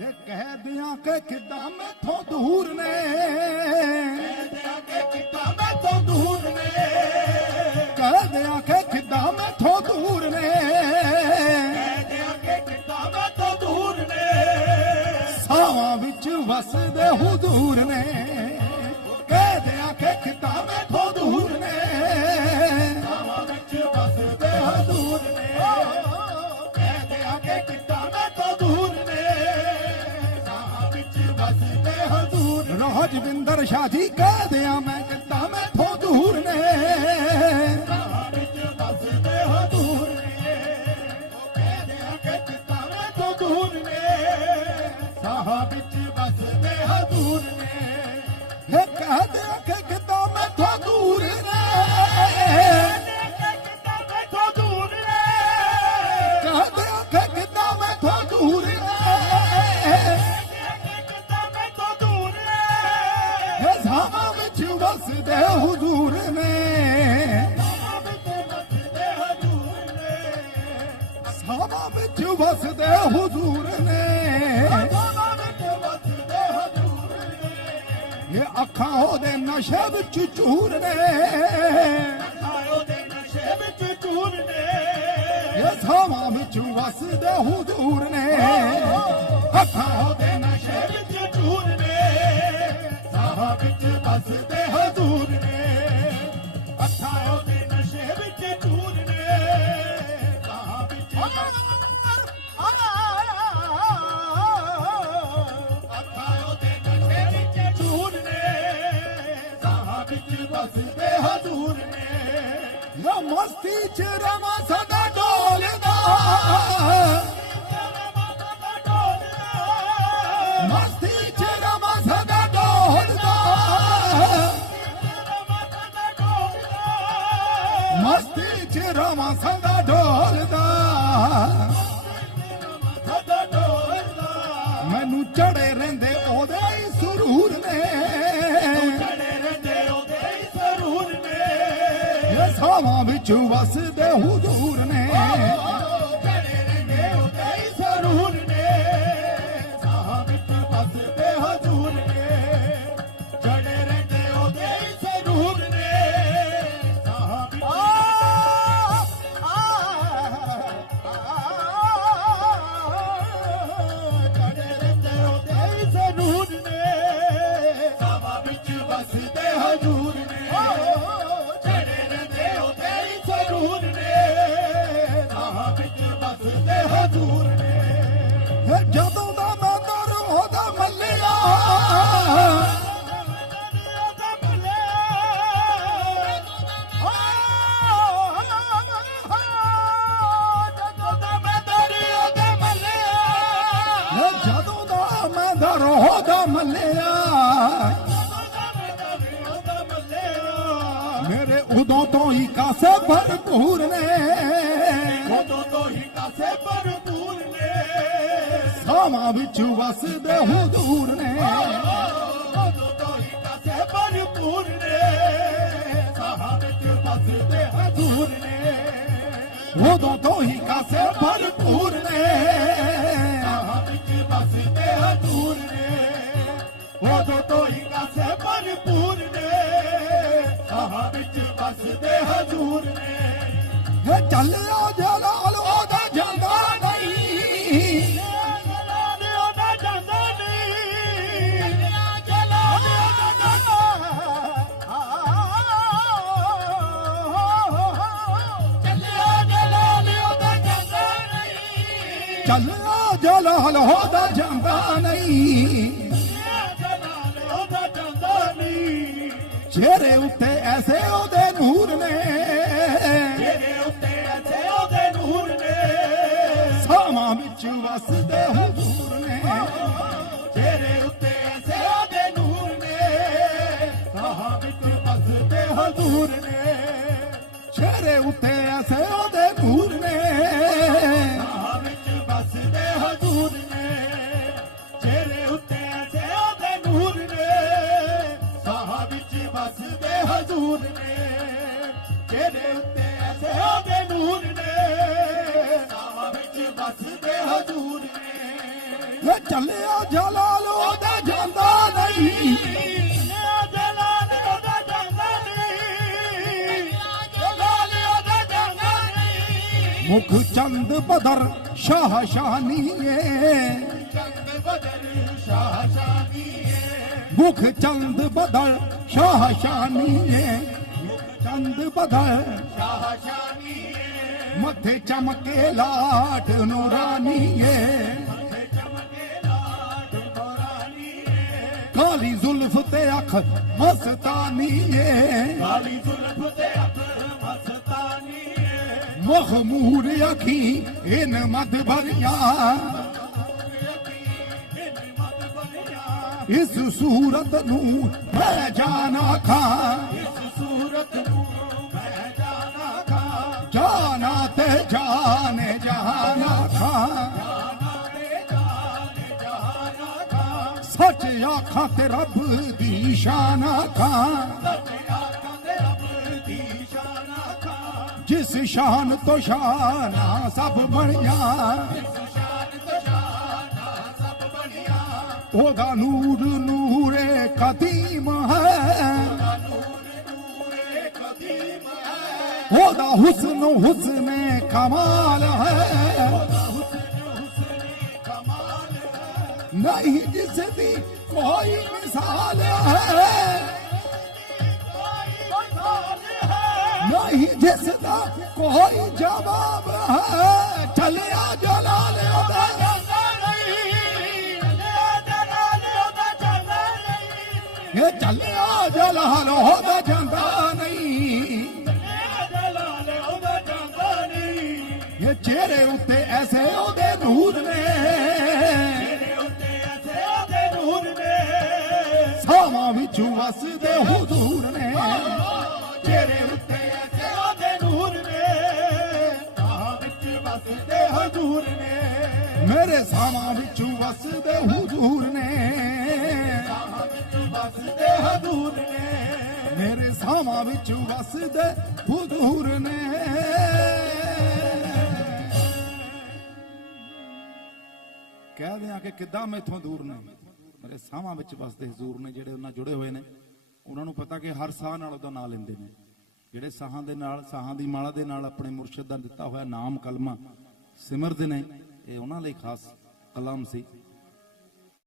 ਇਹ ਕਹਿ ਦਿਆਂ ਕਿ ਕਿੱਦਾਂ ਮੈਥੋਂ ਦੂਰ ਨੇ। ਦਿਆਂ ਕੇ ਕਿੱਦਾਂ ਮੈਥੋਂ ਦੂਰ ਨੇ। ਕਹਿ ਦਿਆਂ ਕਿ ਕਿੱਦਾਂ ਮੈਥੋਂ ਦੂਰ ਨੇ। ਦਿਆਂ ਕੇ ਕਿੱਦਾਂ ਮੈਥੋਂ ਦੂਰ ਨੇ। ਸਾਵਾਂ ਵਿੱਚ ਵਸਦੇ ਹਜ਼ੂਰ ਨੇ। ਹਜ਼ੂਰ ਸ਼ਾਹ ਜੀ ਕਹਿ ਦਿਆਂ ਮੈਂ ਕਿੱਦਾਂ ਮੈਥੋਂ ਦੂਰ ਨੇ। ਹਵਾ ਵਿੱਚ ਵਸਦੇ ਹਜ਼ੂਰ ਨੇ। ਇਹ ਕਹਿ ਦਿਆਂ ਵਸਦੇ ਹਜ਼ੂਰ ਨੇ। ਇਹ ਅੱਖਾਂ ਉਹਦੇ ਨਸ਼ੇ ਵਿੱਚ ਚੂਰ ਨੇ। ਨਸ਼ੇ ਵਿੱਚ ਚੂਰ ਇਹ ਸਾਵਾਂ ਵਿੱਚ ਵਸਦੇ ਹਜ਼ੂਰ ਨੇ। ਅੱਖਾਂ ਉਹਦੇ ਨਸ਼ੇ ਵਿੱਚ ਚੂਰ ਨੇ। ਹਵਾ ਵਿੱਚ ਵਸਦੇ ਹਜ਼ੂਰ ਸਾਵਾਂ ਵਿੱਚ ਵਸਦੇ ਹਜ਼ੂਰ ਮੱਲਿਆ। ਮੇਰੇ ਉਦੋਂ ਤੋਂ ਹੀ ਕਾਸੇ ਭਰਪੂਰ ਨੇ। ਸਾਵਾਂ ਵਿੱਚ ਵਸਦੇ ਹਜ਼ੂਰ ਨੇ। ਉਦੋਂ ਤੋਂ ਹੀ ਕਾਸੇ ਭਰਪੂਰ ਨੇ। ਉਦੋਂ ਵਸਦੇ ਹਜ਼ੂਰ ਨੇ। ਇਹ ਚੱਲਿਆ ਜਲਾਲ ਉਹਦਾ ਜਾਂਦਾ ਨਹੀਂ। ਚੱਲਿਆ ਜਲਾਲ ਉਹਦਾ ਜਾਂਦਾ ਨਹੀਂ। ਚਿਹਰੇ ਉੱਤੇ ਐਸੇ ਉਹਦੇ ਉੱਤੇ ਅਸੇ ਉਹਦੇ ਭੂਰ ਨੇ। ਰਾਹ ਵਿੱਚ ਬਸਦੇ ਹਜ਼ੂਰ ਨੇ। ਚਿਹਰੇ ਉੱਤੇ ਅਸੇ ਉਹਦੇ ਨੂਰ ਨੇ। ਸਾਹ ਵਿੱਚ ਬਸਦੇ ਹਜ਼ੂਰ ਨੇ। ਚਿਹਰੇ ਉੱਤੇ ਅਸੇ ਉਹਦੇ ਨੂਰ ਸਾਹ ਵਿੱਚ ਬਸਦੇ ਹਜ਼ੂਰ ਨੇ। ਚੱਲਿਆ ਜਲਾ ਮੁਖ ਚੰਦ ਬਦਰ ਸ਼ਾਹ ਸ਼ਾਨੀਏ ਚੰਦ ਬਦਨ ਸ਼ਾਹ ਸ਼ਾਨੀਏ ਮੁਖ ਚੰਦ ਬਦਰ ਸ਼ਾਹ ਸ਼ਾਨੀਏ ਮੁਖ ਚੰਦ ਬਦਰ ਸ਼ਾਹ ਸ਼ਾਨੀਏ ਮੱਥੇ ਚਮਕੇ ਲਾਟ ਨੂਰਾਨੀਏ ਕਾਲੀ ਜ਼ੁਲਫ ਤੇ ਅੱਖ ਮਸਤਾਨੀਏ। ਕਾਲੀ ਜ਼ੁਲਫ ਤੇ ਅੱਖ ਮਖਮੂਰ ਅੱਖੀ ਇਨ ਮਦ ਭਰੀਆਂ ਇਸ ਸੂਰਤ ਨੂੰ ਮੈਂ ਜਾਣਾ ਖਾਂ। ਇਸ ਸੂਰਤ ਨੂੰ ਮੈਂ ਜਾਣਾ ਖਾ ਜਾਣਾ ਤੇ ਜਾਣੇ ਖਾਂ ਜਾਣਾ ਤੇ ਖਾ। ਸੱਚ ਆਖਾਂ ਤੇ ਰੱਬ ਦੀ ਸ਼ਾਨ ਖਾਂ। ਆਖਾਂ ਸ਼ਾਨ ਤੋਂ ਸ਼ਾਨਾ ਸਭ ਬਣਿਆ। ਸ਼ਾਨ ਉਹਦਾ ਨੂਰ ਨੂਰੇ ਕਦੀਮ ਹੈ। ਉਹਦਾ ਹੁਸਨ ਹੁਸਨ ਕਮਾਲ ਹੈ ਕਮਾਲ ਹੈ। ਨਹੀਂ ਜਿਸ ਦੀ ਕੋਈ ਮਿਸਾਲ ਹੈ। ਹੈ ਜਿਸ ਦਾ ਕੋਈ ਜਵਾਬ ਹੈ ਚੱਲਿਆ ਜਲਾਲ ਉਹਦਾ ਜਾਂਦਾ ਨਹੀਂ ਲੈ ਜਲਾਲ ਉਹਦਾ ਜਾਂਦਾ ਨਹੀਂ ਇਹ ਚੱਲਿਆ ਜਲਾਲ ਉਹਦਾ ਜਾਂਦਾ ਨਹੀਂ ਲੈ ਜਲਾਲ ਉਹਦਾ ਜਾਂਦਾ ਨਹੀਂ ਇਹ ਚਿਹਰੇ ਉੱਤੇ ਐਸੇ ਉਹਦੇ ਨੂਰ ਨੇ ਤੇਰੇ ਉੱਤੇ ਐਸੇ ਵਸਦੇ ਹਜ਼ੂਰ ਨੇ ਤੇਰੇ ਉੱਤੇ ਨੇ ਵਿੱਚ ਵਸਦੇ ਹਜ਼ੂਰ ਨੇ। ਤਾਂ ਵਿੱਚ ਵਸਦੇ ਹਜ਼ੂਰ ਨੇ। ਮੇਰੇ ਸਾਵਾਂ ਵਿੱਚ ਵਸਦੇ ਹਜ਼ੂਰ ਨੇ। ਕਹਿ ਦਿਆਂ ਕਿ ਕਿੱਦਾਂ ਮੈਥੋਂ ਦੂਰ ਨੇ? ਮੇਰੇ ਸਾਹਾਂ ਵਿੱਚ ਵਸਦੇ ਹਜ਼ੂਰ ਨੇ ਜਿਹੜੇ ਉਹਨਾਂ ਜੁੜੇ ਹੋਏ ਨੇ। ਉਹਨਾਂ ਨੂੰ ਪਤਾ ਕਿ ਹਰ ਸਾਹ ਨਾਲ ਉਹਦਾ ਨਾਂ ਲੈਂਦੇ ਨੇ। ਜਿਹੜੇ ਸਾਹਾਂ ਦੇ ਨਾਲ, ਸਾਹਾਂ ਦੀ ਮਾਲਾ ਦੇ ਨਾਲ ਆਪਣੇ ਮੁਰਸ਼ਿਦ ਦਾ ਦਿੱਤਾ ਹੋਇਆ ਨਾਮ, ਕਲਮਾ ਸਿਮਰਦੇ ਨੇ। ਇਹ ਉਹਨਾਂ ਲਈ ਖਾਸ ਕਲਾਮ ਸੀ।